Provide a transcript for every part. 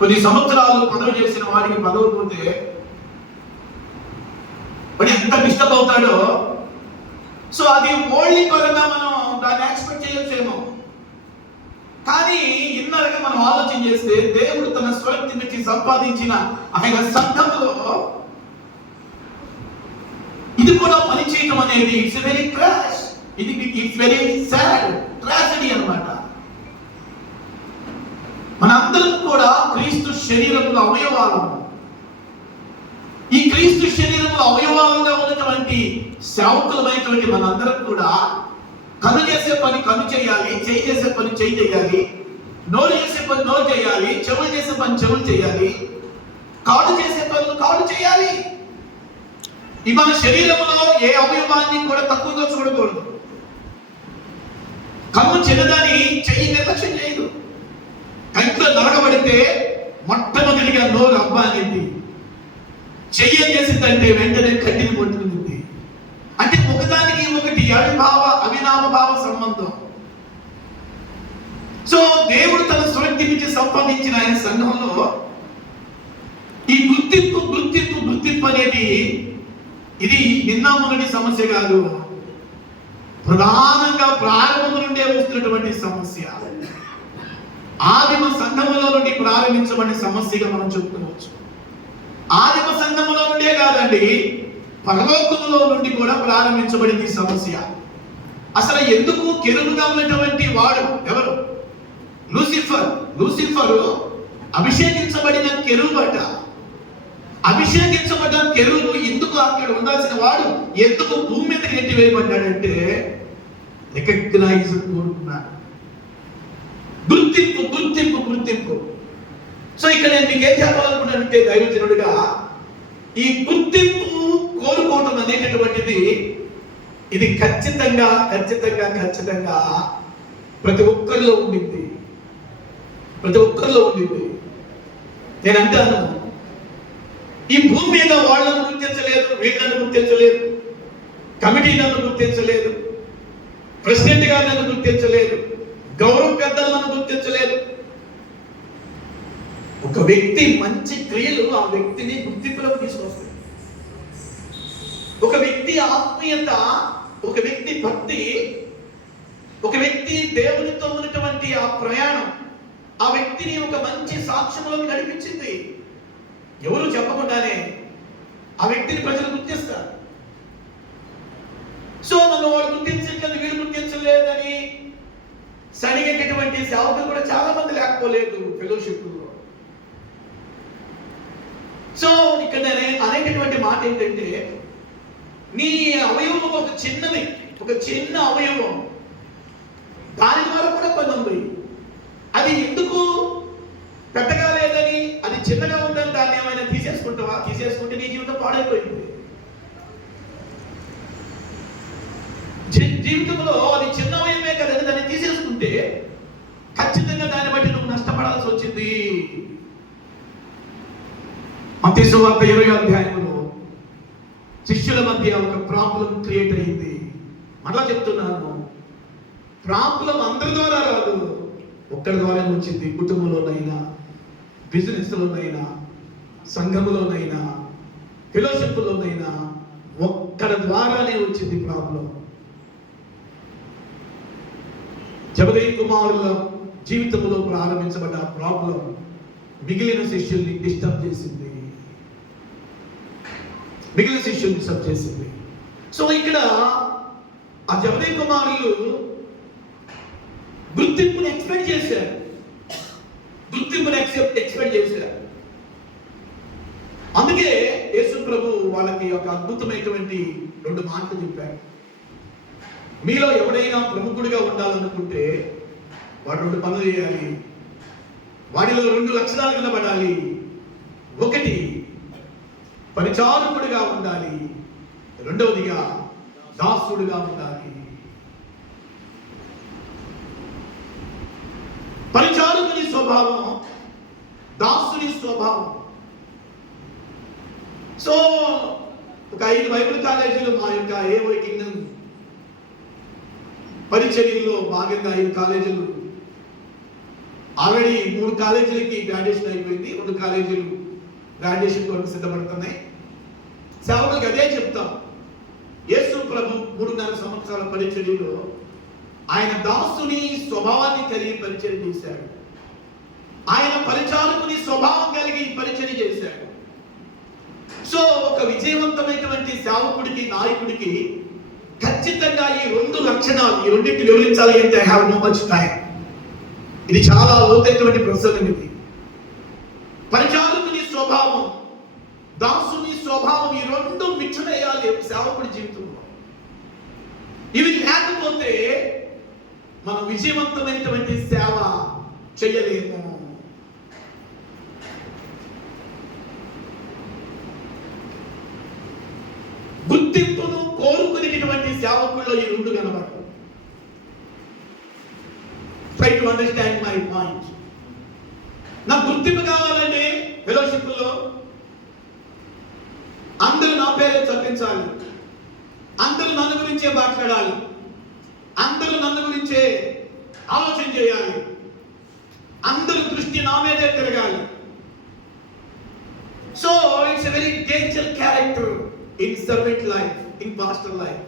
కొన్ని సంవత్సరాలు పదవి చేసిన వాడికి పదవి పోతే వాడు ఎంత డిస్టర్బ్ అవుతాడో. సో అది ఓన్లీ పరంగా మనం దాన్ని ఎక్స్పెక్ట్ చేయొచ్చేమో. కానీ ఇన్నరగా మనం ఆలోచన చేస్తే దేవుడు తన స్వరక్తికి సంపాదించిన ఆయన సంఘములో ఇది కూడా పనిచేయటం అనేది it's very crash, it's very sad tragedy అన్నమాట. మనందరం కూడా క్రీస్తు శరీరములో అవయవాలము. ఈ క్రీస్తు శరీరములో అవయవాలుగా ఉన్నటువంటి సేవకులమైనటువంటి మనందరం కూడా కన్ను చేసే పని కన్ను చేయాలి, చేయి చేసే పని చేయి చేయాలి, నోరు చేసే పని నోరు చేయాలి, చెవులు చేసే పని చెవులు చేయాలి, కాళ్ళు చేసే పనులు కాళ్ళు చేయాలి. ఈ మన శరీరంలో ఏ అవయవాన్ని కూడా తక్కువగా చూడకూడదు. కన్ను చిన్నదాన్ని చెయ్యి నిర్లక్ష్యం చేయదు. కంట్లో నరకబడితే మొట్టమొదటిగా నోరు అబ్బా అనేది, చెయ్యి చేసిందంటే వెంటనే కట్టిని పట్టుకుంది. అంటే ఒకదానికి ఒకటి అవినామ భావ సంబంధం. సో దేవుడు తన స్వరక్తి నుంచి సంపాదించిన ఆయన సంఘంలో ఈ గుర్తింపు అనేది ఇది నిన్న మొదటి సమస్య కాదు, ప్రధానంగా ప్రారంభం నుండే వస్తున్నటువంటి సమస్య. ఆదిమ సంఘములో నుండి ప్రారంభించబడిన సమస్యగా మనం చెప్పుకోవచ్చు. ఆదిమ సంఘములో నుండే కాదండి, పరలోకములో నుండి కూడా ప్రారంభించబడింది సమస్య. అసలు ఎందుకు కెరూబుగా ఉన్నటువంటి వాడు ఎవరు? లూసిఫర్ అభిషేకించబడిన కెరూబట. అభిషేకించబడ్డ కెరూబు ఎందుకు అక్కడ ఉండాల్సిన వాడు ఎందుకు భూమి మీదకి నెట్టివేయబడ్డాడంటే రికగ్నైజ్ కోరుకున్నాడు. గుర్తింపు. సో ఇక్కడ నేను మీకు ఏం చెప్పాలనుకున్నానంటే దైవజనుడిగా, ఈ గుర్తింపు కోరుకోవటం అనేటటువంటిది ఇది ఖచ్చితంగా ప్రతి ఒక్కరిలో ఉండింది. నేను అంటాను, ఈ భూమి మీద వాళ్ళను గుర్తించలేదు, వీళ్ళను గుర్తించలేదు, కమిటీ నన్ను గుర్తించలేదు, ప్రెసిడెంట్ గారు నన్ను గుర్తించలేదు, గౌరవ పెద్దలు నన్ను గుర్తించలేదు. ఒక వ్యక్తి మంచి క్రియలు ఆ వ్యక్తిని గుర్తింపులోకి తీసుకొస్తాయి. ఒక వ్యక్తి ఆత్మీయత, ఒక వ్యక్తి భక్తి, ఒక వ్యక్తి దేవునితో ఉన్నటువంటి ఆ ప్రయాణం ఆ వ్యక్తిని ఒక మంచి సాక్ష్యంలోకి నడిపించింది. ఎవరు చెప్పకుండానే ఆ వ్యక్తిని ప్రజలు గుర్తిస్తారు. సో నన్ను వాడు గుర్తించలేదు, వీడు గుర్తించలేదని సడిగేటటువంటి సేవకులు కూడా చాలా మంది లేకపోలేదు ఫెలోషిప్ లో. సో ఇక్కడ అనేటటువంటి మాట ఏంటంటే, నీ అవయవం ఒక చిన్న అవయవం, దాని ద్వారా కూడా పని ఉంది. అది ఎందుకు పెద్దగా లేదని, అది చిన్నగా ఉందని దాన్ని ఏమైనా తీసేసుకుంటావా? తీసేసుకుంటే నీ జీవితం పాడైపోయింది. జీవితంలో అది చిన్న అవయవమే కదండి, దాన్ని తీసేసుకుంటే ఖచ్చితంగా దాన్ని బట్టి నువ్వు నష్టపడాల్సి వచ్చింది. మత్తయి సువార్త 20వ అధ్యాయంలో శిష్యుల మధ్య ఒక ప్రాబ్లం క్రియేట్ అయింది. మరలా చెప్తున్నాను, ప్రాబ్లం అందరి ద్వారా రాదు, ఒక్కడి ద్వారా వచ్చింది. కుటుంబంలోనైనా, బిజినెస్ లోనైనా, సంఘములోనైనా, ఫెలోషిప్ లోనైనా ఒక్కడి ద్వారానే వచ్చింది ప్రాబ్లం. జబదేయి కుమారుల జీవితంలో ప్రారంభించబడ్డ ప్రాబ్లం మిగిలిన శిష్యుల్ని డిస్టర్బ్ చేసింది. సో ఇక్కడ ఆ జబదేయి కుమారులు గుర్తింపుని ఎక్స్పెక్ట్ చేశారు. అందుకే యేసు ప్రభు వాళ్ళకి ఒక అద్భుతమైనటువంటి 2 మాటలు చెప్పారు. మీలో ఎవడైనా ప్రముఖుడిగా ఉండాలనుకుంటే వాడు 2 పనులు చేయాలి. వాడిలో 2 లక్షణాలు కనబడాలి. 1 పరిచారకుడిగా ఉండాలి, 2వదిగా దాసుడుగా ఉండాలి. పరిచారకుని స్వభావం, దాసుని స్వభావం. సో ఒక 5 బైబిల్ కాలేజీలు మా యొక్క ఏవో కింగ్డమ్ పరిచర్యలో భాగంగా 5 కాలేజీలు ఆల్రెడీ 3 కాలేజీలకి గ్రాడ్యుయేషన్ అయిపోయింది, 2 కాలేజీలు గ్రాడ్యుయేషన్ కొరకు సిద్ధపడుతున్నాయి. సేవకులకి అదే చెప్తాం. యేసు ప్రభు 3.5 సంవత్సరాల పరిచర్యలో ఆయన దాసుని స్వభావాన్ని కలిగి పరిచర్య చేశాడు. ఆయన పరిచారకుని స్వభావం కలిగి పరిచర్య చేశాడు. సో ఒక విజయవంతమైనటువంటి సేవకుడికి, నాయకుడికి ఖచ్చితంగా ఈ 2 లక్షణాలు, ఈ రెండింటిని వివరించాలి అంటే I have no much time. ఇది చాలా లోతైనటువంటి ప్రసంగం. ఇది పరిచారకుని స్వభావం, దాసుని స్వభావం, ఈ 2 మిక్స్ అయ్యాలి సేవకుడి జీవితంలో. ఇవి లేకపోతే మనం విజయవంతమైనటువంటి సేవ చేయలేము. గుర్తింపును కోరుకునేటువంటి సేవకుల్లో ఈ 2 కనబడవు. Try to understand my point. నాకు గుర్తింపు కావాలంటే ఫెలోషిప్లో అందరూ నా పేరే చర్చించాలి, అందరూ నన్ను గురించే మాట్లాడాలి, అందరూ నన్ను గురించే ఆలోచన చేయాలి, అందరూ దృష్టి నా మీదే తిరగాలి. So it's a very danger character in servant life, in pastor life.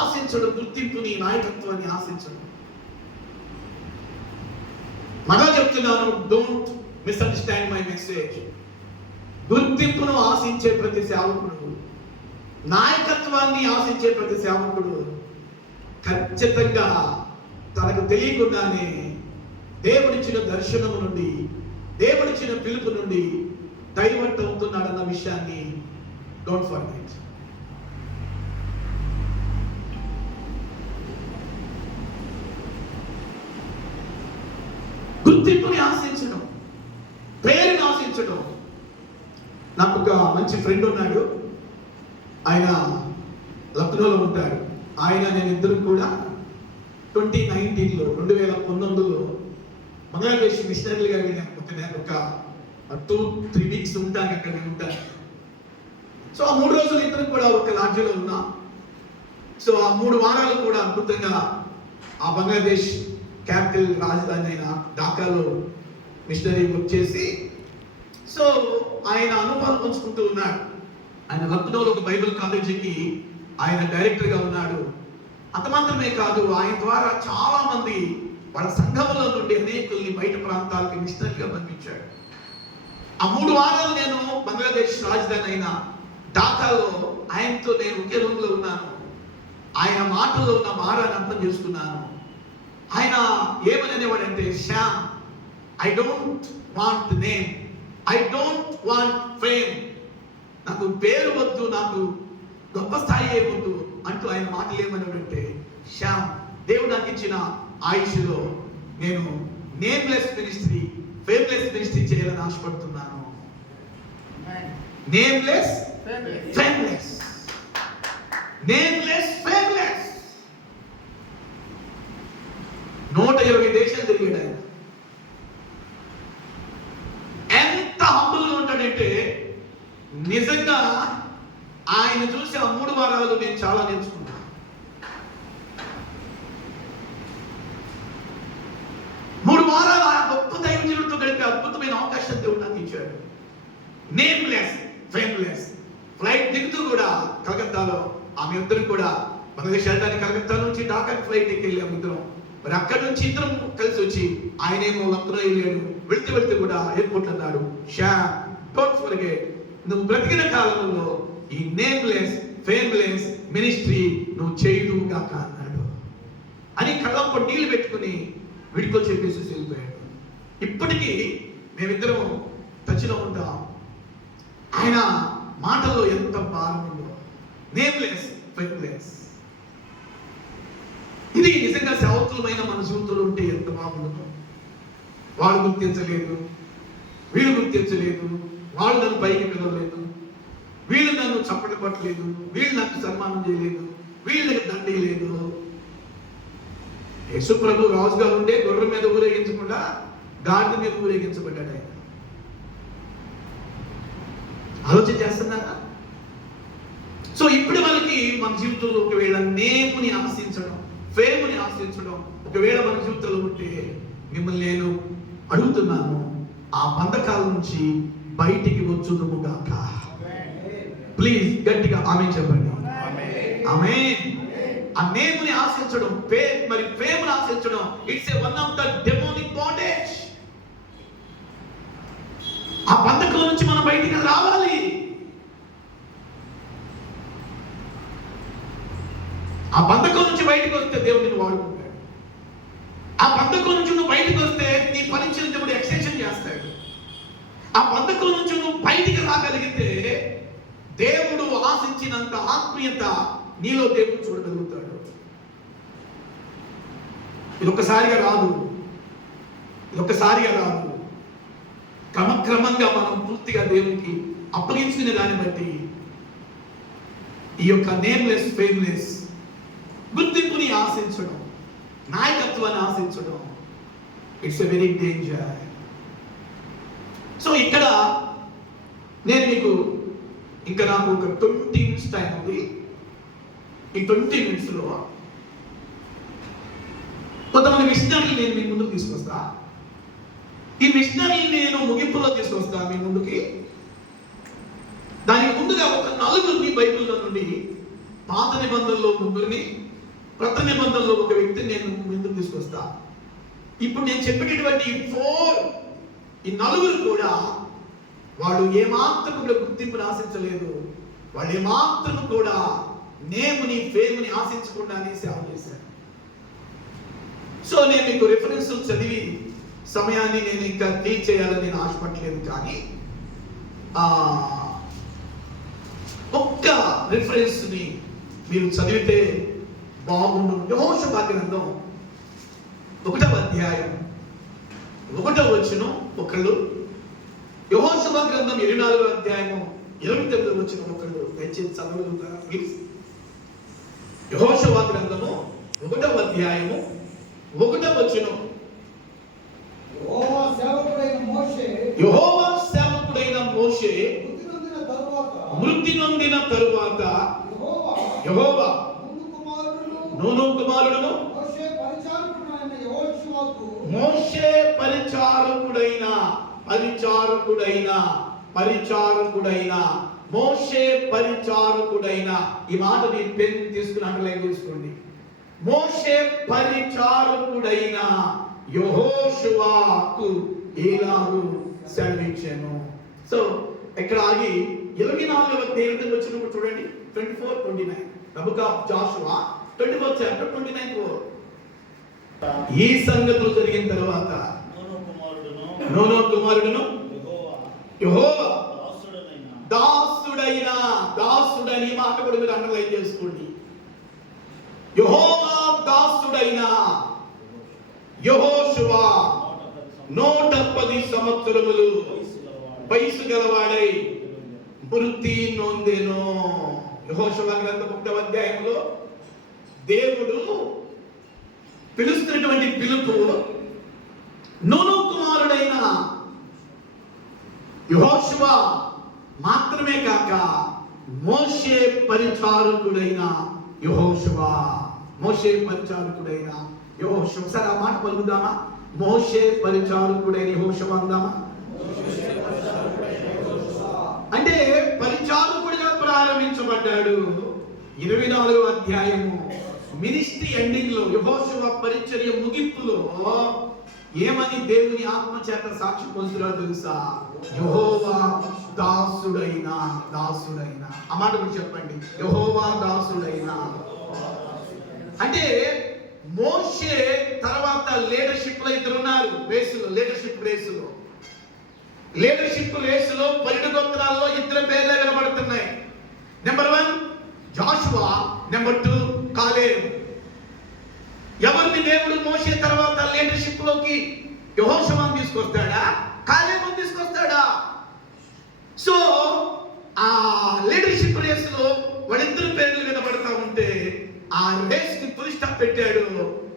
ఆశించడం గుర్తింపుని, నాయకత్వాన్ని ఆశించడం. మరలా చెప్తున్నాను, డోంట్ మిస్అండర్స్టాండ్ మై మెసేజ్. గుర్తింపును ఆశించే ప్రతి సేవకుడు, నాయకత్వాన్ని ఆశించే ప్రతి సేవకుడు ఖచ్చితంగా తనకు తెలియకుండానే దేవుడిచ్చిన దర్శనము నుండి, దేవుడిచ్చిన పిలుపు నుండి డైవర్ట్ అవుతున్నాడన్న విషయాన్ని డోంట్ ఫర్గెట్. గుర్తింపుని ఆశించడం, పేరుని ఆశించడం. నాకు ఒక మంచి ఫ్రెండ్ ఉన్నాడు, ఆయన లక్నోలో ఉంటాడు. ఆయన నేను ఇద్దరు కూడా 2019లో బంగ్లాదేశ్ మిషనరీలుగా వెళ్ళాను. ఒక 2-3 వీక్స్ ఉంటాను అక్కడ, నేను ఉంటాను. సో ఆ 3 రోజులు ఇద్దరు కూడా ఒక లాడ్జిలో ఉన్నా. సో ఆ 3 వారాలు కూడా అద్భుతంగా ఆ బంగ్లాదేశ్ క్యాపిటల్ రాజధాని అయిన ఢాకాలో మిషనరీ వర్క్ చేసి, సో ఆయన అనుభవాలు పంచుకుంటూ ఉన్నాడు. ఆయన లక్నోలో ఒక బైబిల్ కాలేజీకి ఆయన డైరెక్టర్గా ఉన్నాడు. అంత మాత్రమే కాదు, ఆయన ద్వారా చాలా మంది వాళ్ళ సంఘముల నుండి అనేకుల్ని బయట ప్రాంతాలకి మిషనరీగా పంపించాడు. ఆ 3 వారాలు నేను బంగ్లాదేశ్ రాజధాని అయిన ఢాకాలో ఆయనతో నేను ఒకే రూమ్లో ఉన్నాను. ఆయన మాటల్లో ఉన్న భారాన్ని అర్థం చేసుకున్నాను. ఆయన ఏమని అనేవాడంటే, Shyam, I don't want name, I don't want fame. నాకు పేరు వద్దు, నాకు గొప్ప స్థాయి వద్దు అంటూ ఆయన మాటలు ఏమనేవాడంటే, శ్యామ్, దేవుడు నాకు ఇచ్చిన ఆయుష్లో నేను నేమ్లెస్ మినిస్ట్రీ, ఫేమ్లెస్ మినిస్ట్రీ చేయాలని ఆశపడుతున్నాను. Nameless ఫేమ్లెస్, nameless ఫేమ్లెస్. 120 దేశాలు తిరిగాడు ఆయన. ఎంత హంబుల్గా ఉంటాడంటే, నిజంగా ఆయన చూసి ఆ 3 వారాలు నేను చాలా నేర్చుకున్నాను. వారాలు ఆ గొప్ప దైవజనుడితో గడిపే అద్భుతమైన అవకాశం దేవుడు నాకు ఇచ్చాడు. నేమ్లెస్ ఫేమ్లెస్. ఫ్లైట్ దిగుతూ కూడా కలకత్తాలో ఆమె ఇద్దరు కూడా బంగ్లాదేశ్ వెళ్ళడానికి కలకత్తా నుంచి ఢాకా ఫ్లైట్ ఎక్కి వెళ్ళాము ఇద్దరం. మరి అక్కడి నుంచి ఇద్దరం కలిసి వచ్చి, ఆయనేమో లక్నో వెళ్ళాడు. వెళ్తూ కూడా ఎయిర్పోర్ట్ అన్నాడు, శ్యామ్, డోంట్ ఫర్గెట్, నువ్వు బ్రతికిన కాలంలో ఈ నేమ్లెస్ ఫేమ్లెస్ మినిస్ట్రీ నువ్వు చేయదు కాక అన్నాడు. అని కళ్ళంప నీళ్లు పెట్టుకుని వీడితో చెప్పేసి వెళ్ళిపోయాడు. ఇప్పటికీ మేమిద్దరం టచ్లో ఉంటాం. ఆయన మాటల్లో ఎంత భారం ఉందో. నేమ్లెస్ ఫేమ్లెస్. ఇది నిజంగా సేవకులమైన మన జీవితంలో ఉంటే ఎంత బాగుంటుందో. వాళ్ళు గుర్తించలేదు, వీళ్ళు గుర్తించలేదు, వాళ్ళు నన్ను పైకి పిలవలేదు, వీళ్ళు నన్ను చప్పట్లు కొట్టలేదు, వీళ్ళు నాకు సన్మానం చేయలేదు, వీళ్ళకి దండేయలేదు. యేసుప్రభు రాజుగా ఉండే గొర్రె మీద ఊరేగించకుండా గాడిద మీద ఊరేగించబడ్డాడు ఆయన. ఆలోచన చేస్తున్నారా? సో ఇప్పటి వరకు మన జీవితంలో ఒకవేళ నేముని ఆశించడం, ఫేముని ఆశించడం ఒకవేళ మన జీవితంలో ఉంటే మిమ్మల్ని నేను అడుగుతున్నాను, ఆ బంధకాల నుంచి బయటికి వచ్చుదుముగాక. ప్లీజ్ గట్టిగా ఆమేన్ చెప్పండి. ఆమేన్. ఆ నేముని ఆశించడం, మరి ఫేముని ఆశించడం, it's a one of the demonic bondage. ఆ బంధకం నుంచి మనం బయటికి రావాలి. ఆ బంధకం నుంచి బయటకు వస్తే దేవుడు నిన్ను వాడుకుంటాడు. ఆ బంధకం నుంచి నువ్వు బయటకు వస్తే నీ పరీక్షలు దేవుడు ఎక్స్టెన్షన్ చేస్తాడు. ఆ బంధకం నుంచి నువ్వు బయటికి రాగలిగితే దేవుడు ఆశించినంత ఆత్మీయత నీలో దేవుడు చూడగలుగుతాడు. ఇదొక్కసారిగా రాదు, ఇదొక్కసారిగా రాదు. క్రమక్రమంగా మనం పూర్తిగా దేవునికి అప్పగించుకునే దాన్ని బట్టి ఈ యొక్క నేమ్లెస్, ఫేమ్లెస్, గుర్తింపుని ఆశించడం, నాయకత్వాన్ని ఆశించడం, it's a very danger. So ఇక్కడ నేను మీకు ఇంకా నాకు ఒక 20 minutes టైం ఉంది. ఈ 20 minutes లో కొంతమంది మిషనరీలు నేను మీ ముందుకు తీసుకొస్తా. ఈ మిషనరీలు నేను ముగింపులో తీసుకొస్తా మీ ముందుకి. దానికి ముందుగా ఒక 4 బైబిల్లో నుండి, పాత నిబంధనలో 3, క్రొత్త నిబంధనలో ఒక వ్యక్తిని నేను ముందుకు తీసుకొస్తా. ఇప్పుడు నేను చెప్పేటటువంటి ఈ 4 కూడా వాళ్ళు ఏమాత్రం కూడా గుర్తింపుని ఆశించలేదు. వాళ్ళు ఏమాత్రం కూడా నేముని, ఫేముని ఆశించకుండానే సేవ చేశారు. సో నేను మీకు రిఫరెన్స్ చదివి సమయాన్ని నేను ఇంకా టీచ్ చేయాలని నేను ఆశపడలేదు, కానీ ఒక్క రిఫరెన్స్ ని మీరు చదివితే బాగుండు. యెహోషువ గ్రంథం 1వ అధ్యాయం 1వ వచనం ఒకళ్ళు, యెహోషువ గ్రంథం 24వ అధ్యాయం 29వ వచనం ఒకళ్ళు దయచేసి చదవగలుగుతారా ప్లీజ్? యెహోషువ గ్రంథము 1వ అధ్యాయము 1వ వచనం. యెహోవా సేవకుడైన మోషే మృతి నొందిన తరువాత యెహోవా నూను కుమారుడును మోషే పరిచారకుడైన మోషే పరిచారకుడైన, ఈ మాట మీరు పెన్ తీసుకుని అండర్లైన్ చేసుకోండి. మోషే పరిచారకుడైన యెహోషువకు ఇలాగు సెలవిచ్చాను. సో ఇక్కడ ఆగి 24వ అధ్యాయం వచ్చినప్పుడు చూడండి, 24:29. The book of Joshua 24th chapter 29. ఈ సంగతులు జరిగిన తర్వాత నూను కుమారుడును యెహోవా దాసుడని మాట కూడా మీరు అండర్లైన్ చేసుకోండి. యెహోవా దాసుడైన యెహోషువ 110 సంవత్సరములు వయసు గలవాడై మృతి నొందెను. యెహోషువ గ్రంథం 1వ అధ్యాయంలో దేవుడు పిలుస్తున్నటువంటి పిలుపు నూను కుమారుడైన యెహోషువ మాత్రమే కాక మోషే పరిచారకుడైన యెహోషువ. సరే ఆ మాట పలుకుదామా? మోషే పరిచారకుడైన యెహోషువ అందామా? అంటే పరిచారకుడిగా ప్రారంభించబడ్డాడు. 24వ అధ్యాయము మినిస్ట్రీ ఎండింగ్ లో, యెహోషువ పరిచర్య ముగింపులో ఏమని దేవుని ఆత్మ చేత సాక్షి పొందుతున్నాడో తెలుసా? యెహోవా దాసుడైన. ఆ మాట కూడా చెప్పండి, యెహోవా దాసుడైన. అంటే మోషే తర్వాత లీడర్షిప్ లో ఇద్దరు ఉన్నారు. లీడర్షిప్ రేసులో 12 గోత్రాల్లో 2 పేర్లే వినబడుతున్నాయి. నెంబర్ 1 జాషువా, నెంబర్ 2 కాలేబు. ఎవరిని దేవుడు మోషే తర్వాత లీడర్షిప్ లోకి యెహోషువను తీసుకొస్తాడా, కాలేబుని తీసుకొస్తాడా? సో ఆ లీడర్షిప్ రేస్ లో వాళ్ళిద్దరు పేర్లు వినబడతా ఉంటే ఆ రేస్ కి ఫుల్ స్టాప్ పెట్టాడు.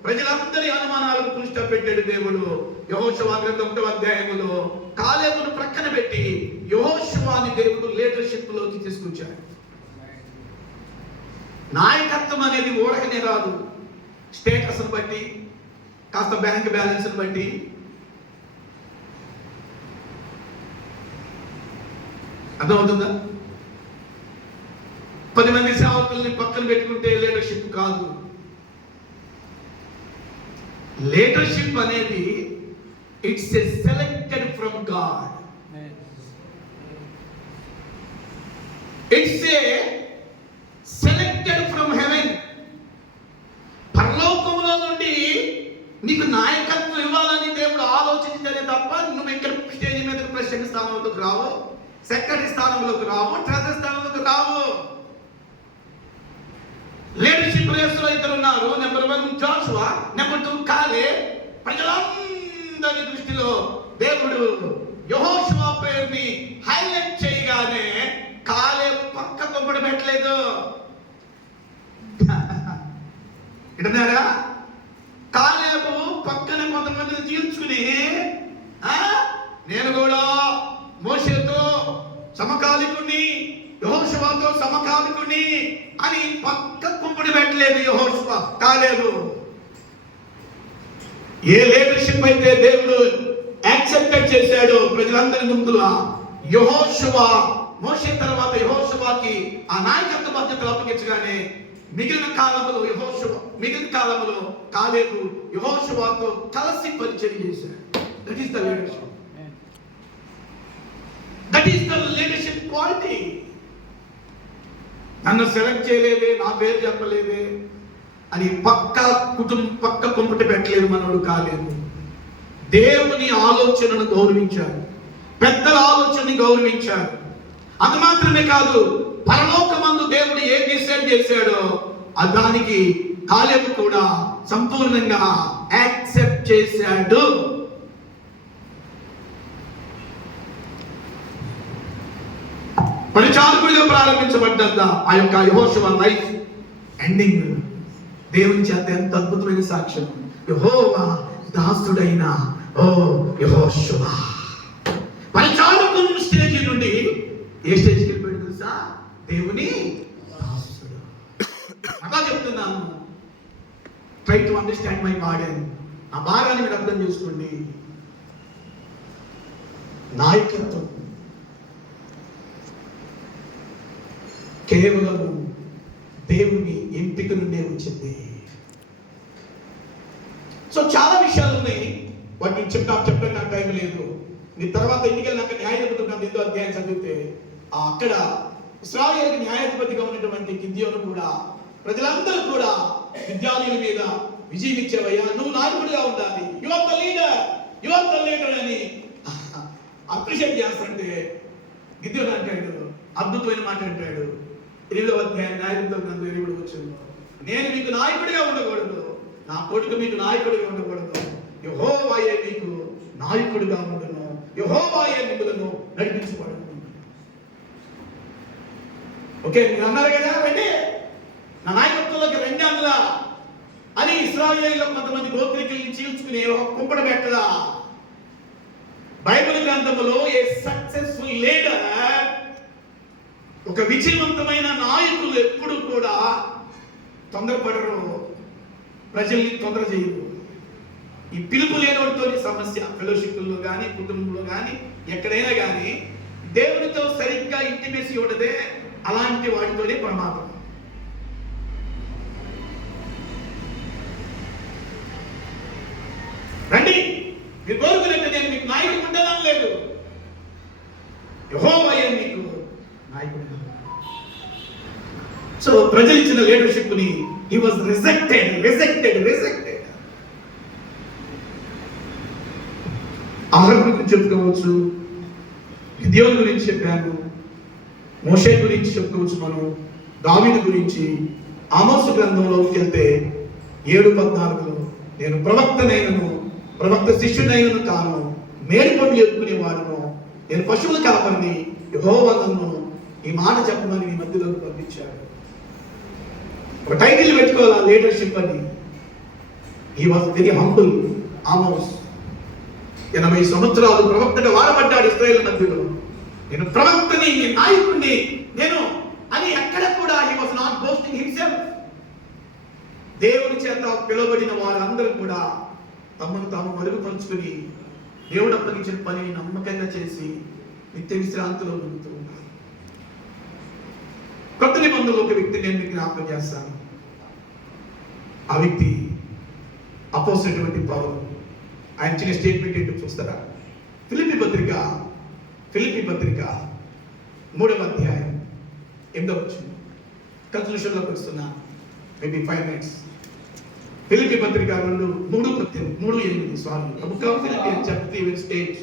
ప్రజలందరి అనుమానాలకు ఫుల్ స్టాప్ పెట్టాడు దేవుడు. యెహోషువ గ్రంథం 1వ అధ్యాయంలో కాలేబును ప్రక్కన పెట్టి యెహోషువని దేవుడు లీడర్షిప్ లోకి తీసుకొచ్చాడు. నాయకత్వం అనేది ఊరకనే రాదు. స్టేటస్ని బట్టి, కాస్త బ్యాంక్ బ్యాలెన్స్ని బట్టి. అర్థమవుతుందా? 10 మంది సేవకుల్ని పక్కన పెట్టుకుంటే లీడర్షిప్ కాదు. లీడర్షిప్ అనేది it's a selected from God. It's a selected from heaven. పరలోకములో నుండి నీకు నాయకత్వం ఇవ్వాలని దేవుడు ఆలోచించాలే తప్ప నువ్వు ఇక్కడ స్టేజ్ మీద ప్రెసిడెంట్ స్థానంలోకి రావు, సెక్రటరీ స్థానంలోకి రావు, ట్రెజరర్ స్థానంలోకి రావు. లీడర్షిప్ రేసులో ఇద్దరు ఉన్నారు. Number 1 Joshua, number 2 Caleb. ప్రజలందరి దృష్టిలో దేవుడు యెహోషువ పేరుని హైలైట్ చేయగానే కాలేబ్ పక్క కొంపడి పెట్టలేదు. వింటున్నారా? కాలేబు పక్కన కొంతమందిని తీర్చుకుని నేను కూడా మోషేతో సమకాలికుని, యెహోషువతో సమకాలికుని అని పక్క కుంపడి పెట్టలేదు యెహోషువ, కాలేబు. ఏ లీడర్షిప్ అయితే దేవుడు యాక్సెప్టెడ్ చేశాడో ప్రజలందరి ముందుల, యెహోషువ మోషే తర్వాత యెహోషువకి ఆ నాయకత్వ బాధ్యతలు అప్పగించగానే మిగిలిన కాలంలో కాలేబు యెహోషువతో కలిసి పరిచయం చేశాడు. That is the leadership. That is the leadership quality. నన్ను సెలెక్ట్ చేయలేదే, నా పేరు చెప్పలేదే అని పక్క కుంపటి పెట్టలేదు మనోడు కాలేబు. దేవుని ఆలోచనను గౌరవించాడు, పెద్దల ఆలోచనని గౌరవించాడు. అంత మాత్రమే కాదు, పరలోకమందు దేవుడు ఏ డిసైడ్ చేశాడో దానికి కాలేబు కూడా సంపూర్ణంగా యాక్సెప్ట్ చేశాడు. పరిచారకుడిగా ప్రారంభించబడ్డ ఆ యొక్క యెహోషువ లైఫ్ ఎండింగ్ దేవుని చేత ఎంత అద్భుతమైన సాక్ష్యం. యెహోవా దాసుడైన యెహోషువ పరిచారకుని స్టేజ్ నుండి ఏ స్టేజ్కి వెళ్ళిపోయాడు తెలుసా? దేవుని దాసుడు. అలా చెప్తున్నాను, try to understand my body. ఆ భాగాన్ని మీరు అర్థం చేసుకోండి. నాయకత్వం కేవలము దేవుని ఎంపిక నుండే వచ్చింది. సో చాలా విషయాలు ఉన్నాయి, వాటిని చెప్పడం నాకు టైం లేదు. నీ తర్వాత ఎన్నికలన్నాక న్యాయాధిపతి 8వ అధ్యాయం చదివితే అక్కడ ఇశ్రాయేలుకి న్యాయాధిపతిగా ఉన్నటువంటి గిద్యోను కూడా ప్రజలందరూ కూడా విద్యార్థుల మీద విజయం ఇచ్చేవయ్యా, నువ్వు నాయకుడిగా ఉండాలి, యు ఆర్ ద లీడర్ అని అప్రిషియేట్ చేస్తుంటే గిద్యోను అంటాడు, అద్భుతమైన మాట అంటాడు. 8వ అధ్యాయం న్యాయాధిపతుల గ్రంథం 8వ వచనంలో, నేను మీకు నాయకుడిగా ఉండకూడదు, నా కొడుకు మీకు నాయకుడిగా ఉండకూడదు, యెహోవాయే మీకు నాయకుడిగా ఉండను, యెహోవాయే మిమ్మల్ని నడిపించబడను. ఓకే, మీరు అన్నారు కదా, రండి నా నాయకత్వంలోకి రండి అందులో అని ఇశ్రాయేలులో కొంతమంది గోత్రికుల్ని చీల్చుకుని ఒక కుంపడ పెట్టదా. బైబిల్ గ్రంథంలో ఏ సక్సెస్ఫుల్ లీడర్, ఒక విజయవంతమైన నాయకులు ఎప్పుడు కూడా తొందరపడరు, ప్రజల్ని తొందర చేయరు. ఈ పిలుపు లేనివాడితో సమస్య. ఫెలోషిప్లో కానీ, కుటుంబంలో కానీ, ఎక్కడైనా కానీ దేవునితో సరిగ్గా ఇంటిమేసి ఉండదే అలాంటి వాటితోనే ప్రమాదం. రండి, మీరు కోరుకున్నట్టు నేను మీకు నాయకుడు ఉండడం లేదు, యెహోవాయే మీకు నాయకుడు. సో ప్రజలు ఇచ్చిన లీడర్షిప్ ని he was rejected. ఆహారం గురించి చెప్పుకోవచ్చు, గిద్యోను గురించి చెప్పాను, మోషే గురించి చెప్పుకోవచ్చు, మనం దావీదు గురించి. ఆమోసు గ్రంథంలోకి వెళ్తే 7:14 నేను ప్రవక్త శిష్యునైనను కాను, మేలుపనులు ఎత్తుకునేవాడును, నేను పశువుల కాపరిని, యెహోవా నన్ను ఈ మాట చెప్పమని మీ మధ్యలోకి పంపించాడు. ఒక టైటిల్ పెట్టుకోవాలా లీడర్షిప్ అని. He was very humble. Amos 80 సంవత్సరాలు ప్రవక్తగా వాడబడ్డాడు ఇశ్రాయేలు మధ్యలో. నేను ప్రవక్తని, నాయకుడిని నేను అని ఎక్కడ కూడా he was not boasting himself. దేవుని చేత పిలువబడిన వారందరూ కూడా తమను తాము మరుగుపరుచుకుని దేవుడు అప్పగించిన పనిని నమ్మకంగా చేసి నిత్య విశ్రాంతిలో ఉంటూ ఉన్నారు. కొత్త నిబంధనలో ఒక వ్యక్తి నేను మీకు జ్ఞాపకం చేస్తాను. ఆ వ్యక్తి అపోజిట్ పౌలు. ఆయన చిన్న స్టేట్మెంట్ ఏంటో చూస్తారా? ఫిలిప్పీ పత్రిక 3వ అధ్యాయం 8వ వచనం. కన్క్లూషన్లోకి వస్తున్నా, మేబీ 5 minutes. ఫిలిప్పీ పత్రిక 3:8. Sorry, book of Philippians chapter 3 verse 8.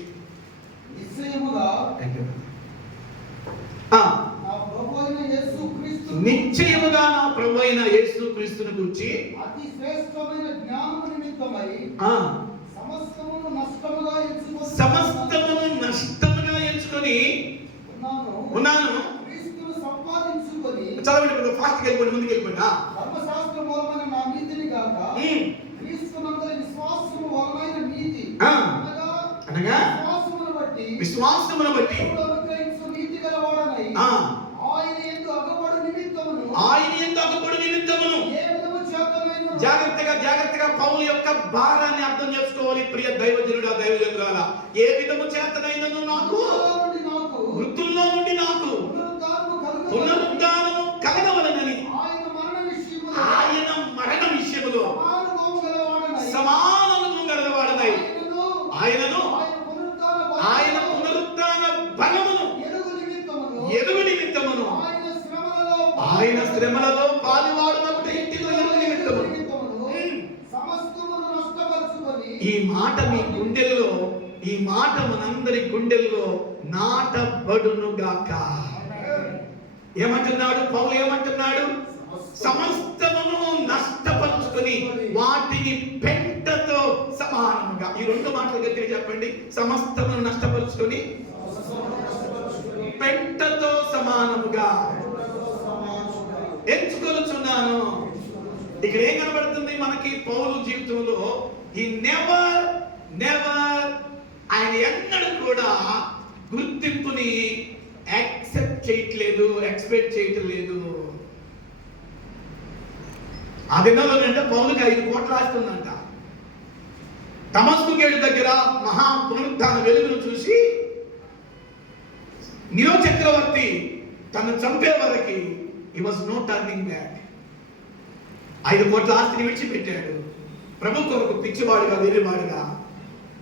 నిశ్చయముగా నా ప్రభువైన యేసుక్రీస్తును గూర్చి అతి శ్రేష్టమైన జ్ఞానము నిమిత్తమై సమస్తమును నష్టముగా ఎంచుకొని ఉన్నాను. క్రీస్తును సంపాదించుకొని, చదవండి ఫాస్ట్ వెళ్ళిపోండి, ముందుకు వెళ్ళిపోండి. ధర్మశాస్త్ర మూలమైన నా నీతిని కాక క్రీస్తునందలి విశ్వాసము వలన నీతి అనగా విశ్వాసమును బట్టి అనుగ్రహించు నీతి గలవాడనై ఆయన యందు అగపడు నిమిత్తమును జాగ్రత్తగా పౌలు యొక్క భారాన్ని అర్థం చేసుకోవాలి. ప్రియ దైవజనుడా, దైవజనురాల, ఏ విధము చేతనైనను నాకు మృతుల్లో నుండి నాకు పునరుద్ధానము కలగవలనని ఆయన మరణ విషయములో సమాన అనుభవం గలవాడనై ఆయనను ఆయన పునరుద్ధాన బలమును ఎరుగు నిమిత్తమును ఆయన శ్రమలలో పాలువాడునప్పుడు ఇంటిలో ఎరుగు నిమిత్తమును. ఈ మాట మీ గుండెల్లో, ఈ మాట మనందరి గుండెల్లో నాటబడును గాక. ఏమంటున్నాడు పౌలు? ఏమంటున్నాడు? సమస్తమును నష్టపరుచుకొని వాటిని పెంటతో సమానముగా. ఈ 2 మాటలు గట్టిగా చెప్పండి. సమస్తమును నష్టపరుచుకొని పెంటతో సమానముగా ఎంచుకొనుచున్నాను. ఇక్కడ ఏం కనబడుతుంది మనకి పౌలు జీవితంలో? ఈ నెవర్ ఆయన ఎన్నడూ కూడా గుర్తింపుని ఎక్స్పెక్ట్ చేయటం లేదు. ఆ దినాల్లో అంటే పౌలుకి 5 కోట్ల ఆస్తుందంట. దమస్కు గేటు దగ్గర మహా పునరుద్ధాన వెలుగును చూసి నిరో చక్రవర్తి తను చంపే వరకు he was no turning back. 5 కోట్ల ఆస్తిని విడిచిపెట్టాడు. ప్రభు కొరకు పిచ్చివాడుగా, వేరేవాడుగా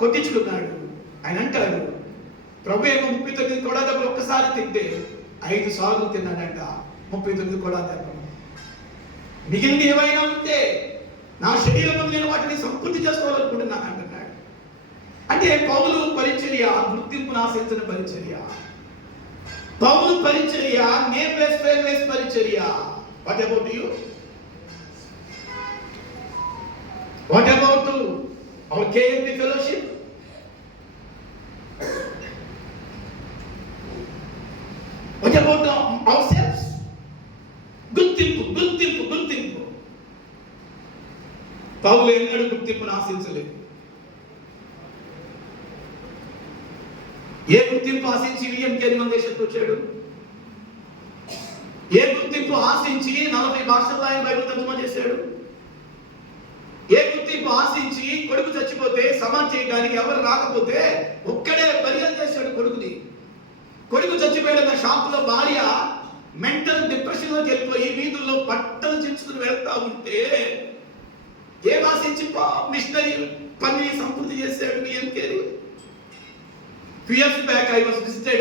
కొట్టించుకున్నాడు. ఆయన అంటాడు, ప్రభు ఏమో 39 కూడా దెబ్బలు ఒక్కసారి తింటే 5 సార్లు తిన్నాడంట. 39 కూడా దెబ్బలు. మిగిలిన ఏమైనా ఉంటే నా శరీరంలో నేను వాటిని సంపూర్తి చేసుకోవాలనుకుంటున్నాను అంటున్నాడు. అంటే పౌలు పరిచర్య గుర్తింపును ఆశించిన పరిచర్య. పౌలు పరిచర్య నేమ్లెస్ ఫేమ్లెస్ పరిచర్య. What about you? What about our KMP fellowship? What about ourselves? గుర్తింపు. పౌలు ఎన్నడూ గుర్తింపును ఆశించలేదు. ఏ గుర్తింపు ఆశించి విఎంకే మన దేశానికి వచ్చాడు? ఏ గుర్తింపు ఆశించి 40 భాషల్లో ఆయన బైబిల్ తర్జుమా చేశాడు? ఏ గుర్తింపు ఆశించి కొడుకు చచ్చిపోతే సమాన్ చేయడానికి ఎవరు రాకపోతే ఒక్కడే బలియాలు చేశాడు కొడుకుని. కొడుకు చచ్చిపోయిన షాపులో భార్య మెంటల్ డిప్రెషన్ లోకి వెళ్ళిపోయి వీధుల్లో బట్టలు చించుకుని వెళ్తా ఉంటే ఏం ఆశించి మిషనరీ పని సంపూర్తి చేశాడు విఎంకేరి. Few years back I was visited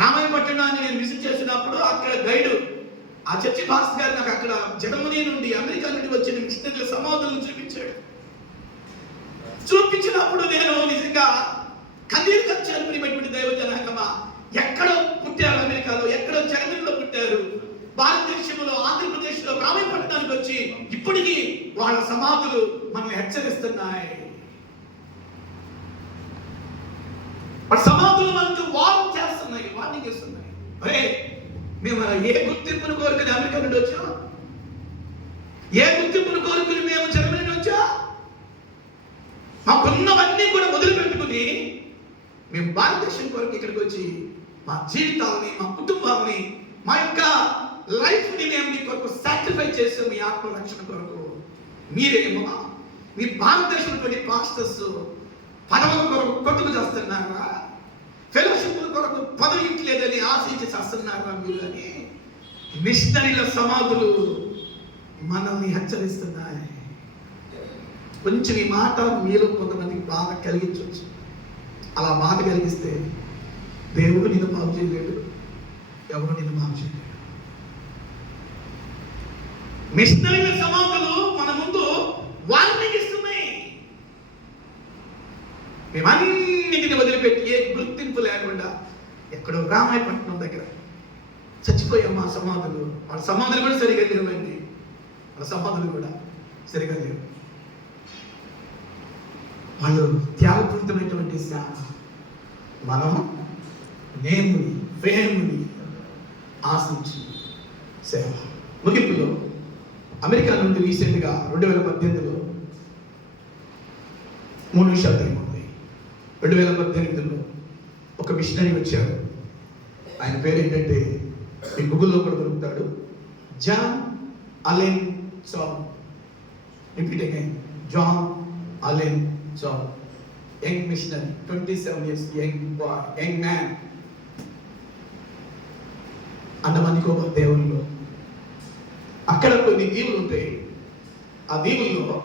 రామాయపట్నాన్ని నేను విజిట్ చేసినప్పుడు అక్కడ గైడ్, ఆ చర్చి పాస్టర్ గారు నాకు అక్కడ జర్మనీ నుండి, అమెరికా నుండి వచ్చిన మిషనరీల సమాధులను చూపించాడు. చూపించినప్పుడు నేను నిజంగా కన్నీరు వచ్చాను. ప్రియమైనటువంటి దైవ జనాంగమా, ఎక్కడో పుట్టారు అమెరికాలో, ఎక్కడో జర్మనీలో పుట్టారు, భారతదేశంలో ఆంధ్రప్రదేశ్లో రామాయపట్నానికి వచ్చి ఇప్పటికీ వాళ్ళ సమాధులు మనల్ని హెచ్చరిస్తున్నాయి. సమాధులు మనకు వార్నింగ్ చేస్తున్నాయి. అరే మేము ఏ గుర్తింపును కోరుకుని అమెరికా నుండి వచ్చాం? ఏ గుర్తింపును కోరుకుని మేము జర్మనీ నుండి వచ్చా? మాకున్నవన్నీ కూడా వదిలిపెట్టుకుని మేము భారతదేశం కొరకు ఇక్కడికి వచ్చి మా జీవితాలని, మా కుటుంబాలని, మా యొక్క లైఫ్ ని మేము మీ కొరకు సాక్రిఫై చేసాం, మీ ఆత్మ రక్షణ కొరకు. మీరేమో మీ భారతదేశంలోని పాస్టర్స్ పదవుల కొరకు కొట్టుకు చేస్తున్నారా, ఫెలోషిప్ కొరకు పదవి ఇట్లేదని ఆశించి చేస్తున్నారా మీరు అని మిషనరీల సమాధులు మనల్ని హెచ్చరిస్తున్నాయి. కొంచెం ఈ మాట మీలో కొంతమందికి బాధ కలిగించవచ్చు. అలా బాధ కలిగిస్తే దేవుడు నిన్ను బాగు చేయలేడు, ఎవరు నిన్ను బాగు చేయలేడు. మిషనరీల సమాధులు మన ముందు వార్నింగ్ ఇస్తున్నాయి. మేమన్నిటిని వదిలిపెట్టి ఏ గుర్తింపు లేకుండా ఎక్కడో రామాయపట్నం దగ్గర చచ్చిపోయాం. మా సమాధులు, వాళ్ళ సమాధులు కూడా సరిగా లేవండి. వాళ్ళ సమాధులు కూడా సరిగా లేవు. వాళ్ళు త్యాగపూరితమైనటువంటి సేవ. మనం నేముని ఫేముని ఆశించి సేవ. ముగింపులో అమెరికా నుండి రీసెంట్గా 2018లో 3 విషయాలు టైం ఉంది. 2018లో ఒక మిషనరీ వచ్చాడు. ఆయన పేరు ఏంటంటే మీ గూగుల్లో కూడా దొరుకుతాడు, John Allen Chau. Repeat again, John Allen Chau. Young missionary, 27 years, young boy, young man. అంతమందికి ఒక దేవుళ్ళు. అక్కడ కొన్ని దీవులు ఉంటాయి. ఆ దీవుల్లో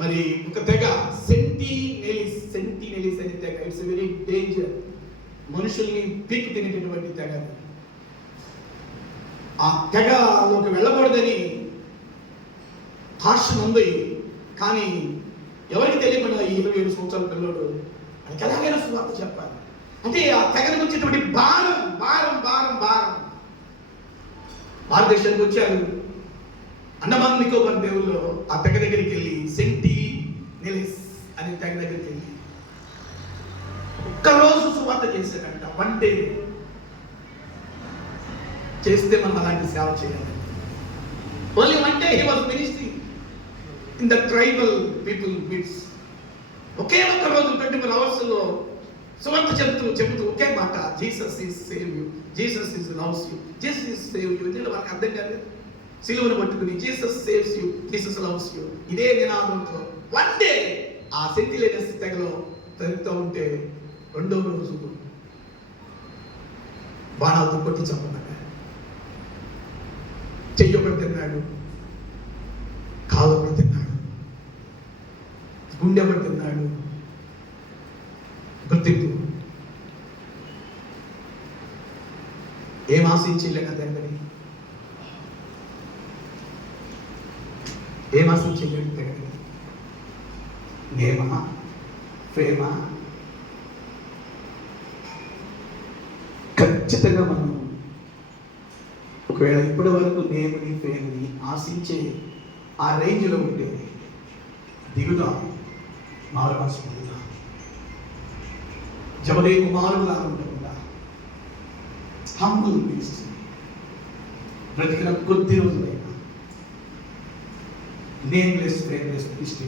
మరి ఒక తెగ సెంటినెలిస్ అనే తెగ. It's very danger. మనుషుల్ని పీక్ తినేటటువంటి తెగ. ఆ తెగలోకి వెళ్ళకూడదని కాషన్ ఉంది. కానీ ఎవరికి తెలియకుండా ఈ 27 సంవత్సరాల పిల్లడు ఆయనకి ఎలాగైనా సువార్త చెప్పాలి అంటే ఆ తెగలకు వచ్చేటువంటి భారం భారం భారం భారం. భారతదేశానికి వచ్చారు. అండమాన్ నికోబార్ దేవుల్లో ఆ తెగ దగ్గరికి వెళ్ళి, సెంటినెలిస్ అనే తెగ దగ్గరికి వెళ్ళి ఒక్కరోజు సువార్త చేశాడంట. 1 day చేస్తే మనం అలాంటి సేవ చేయాలి. Only 1 day he was ministering in the tribal people midst. ఒకే ఒక్క రోజు 24 hours లో సువార్త చెబుతూ ఒకే మాట, Jesus is save you, Jesus is loves you, Jesus is save you. ఎందుకంటే వాళ్ళకి అర్థం కాదు. సిలువను పట్టుకుని Jesus saves you, Jesus loves you, ఇదే నినాదంతో 1 day ఆ సెంటినెలిస్ తెగలో తిరుగుతూ ఉంటే 2వ రోజు బాణాలతో కొట్టి చంపబడ్డాడు. చెయ్యి ఒకటి తిన్నాడు, కాలు ఒకటి తిన్నాడు, గుండె ఒకటి తిన్నాడు. గుర్తింపు. ఏం ఆశించలేక తెగని, ఏం ఆశించలేడు తెగని. నేమా, ఫేమా? ఖచ్చితంగా మనం ఒకవేళ ఇప్పటి వరకు నేముని ఫేమ్ని ఆశించే ఆ రేంజ్లో ఉంటే దిగుదాం, మారవలసి ఉందా? జబదే కుమారులా ఉండకుండా హంబుల్ పిలుస్తుంది. బ్రతికిన కొద్ది రోజులైనా నేమ్లెస్ ఫేమ్లెస్ దృష్టి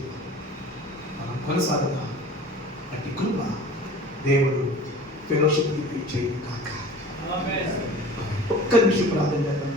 మనం కొనసాగుదా. అట్టి కృప దేవుడు ఫెలోషిప్ చేయదు కాక. ఒక్క నిమిషం ప్రార్థన చేద్దాం.